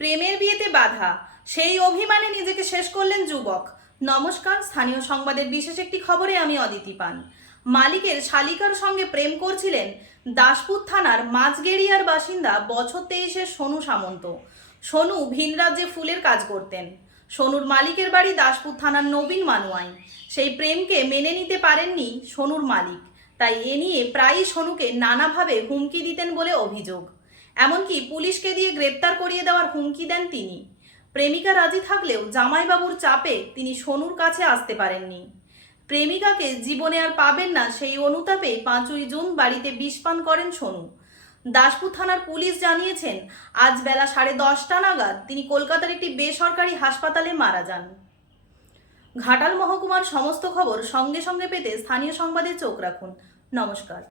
প্রেমের বিয়েতে বাধা, সেই অভিমানে নিজেকে শেষ করলেন যুবক। নমস্কার, স্থানীয় সংবাদের বিশেষ একটি খবরে আমি অদিতি পান। মালিকের শালিকার সঙ্গে প্রেম করছিলেন দাসপুর থানার মাঝগেড়িয়ার বাসিন্দা বছর 23-এর সোনু সামন্ত। সোনু ভিন রাজ্যে ফুলের কাজ করতেন। সোনুর মালিকের বাড়ি দাসপুর থানার নবীন মানুয়াই। সেই প্রেমকে মেনে নিতে পারেননি সোনুর মালিক, তাই এ নিয়ে প্রায়ই সোনুকে নানাভাবে হুমকি দিতেন বলে অভিযোগ। এমনকি পুলিশকে দিয়ে গ্রেপ্তার করিয়ে দেওয়ার হুমকি দেন তিনি। প্রেমিকা রাজি থাকলেও জামাইবাবুর চাপে তিনি সোনুর কাছে আসতে পারেননি। প্রেমিকাকে জীবনে আর পাবেন না সেই অনুতাপে 5ই জুন বাড়িতে বিষপান করেন সোনু। দাসপুর থানার পুলিশ জানিয়েছেন, আজ বেলা 10:30টা নাগাদ তিনি কলকাতার একটি বেসরকারি হাসপাতালে মারা যান। ঘাটাল মহকুমার সমস্ত খবর সঙ্গে সঙ্গে পেতে স্থানীয় সংবাদে চোখ রাখুন। নমস্কার।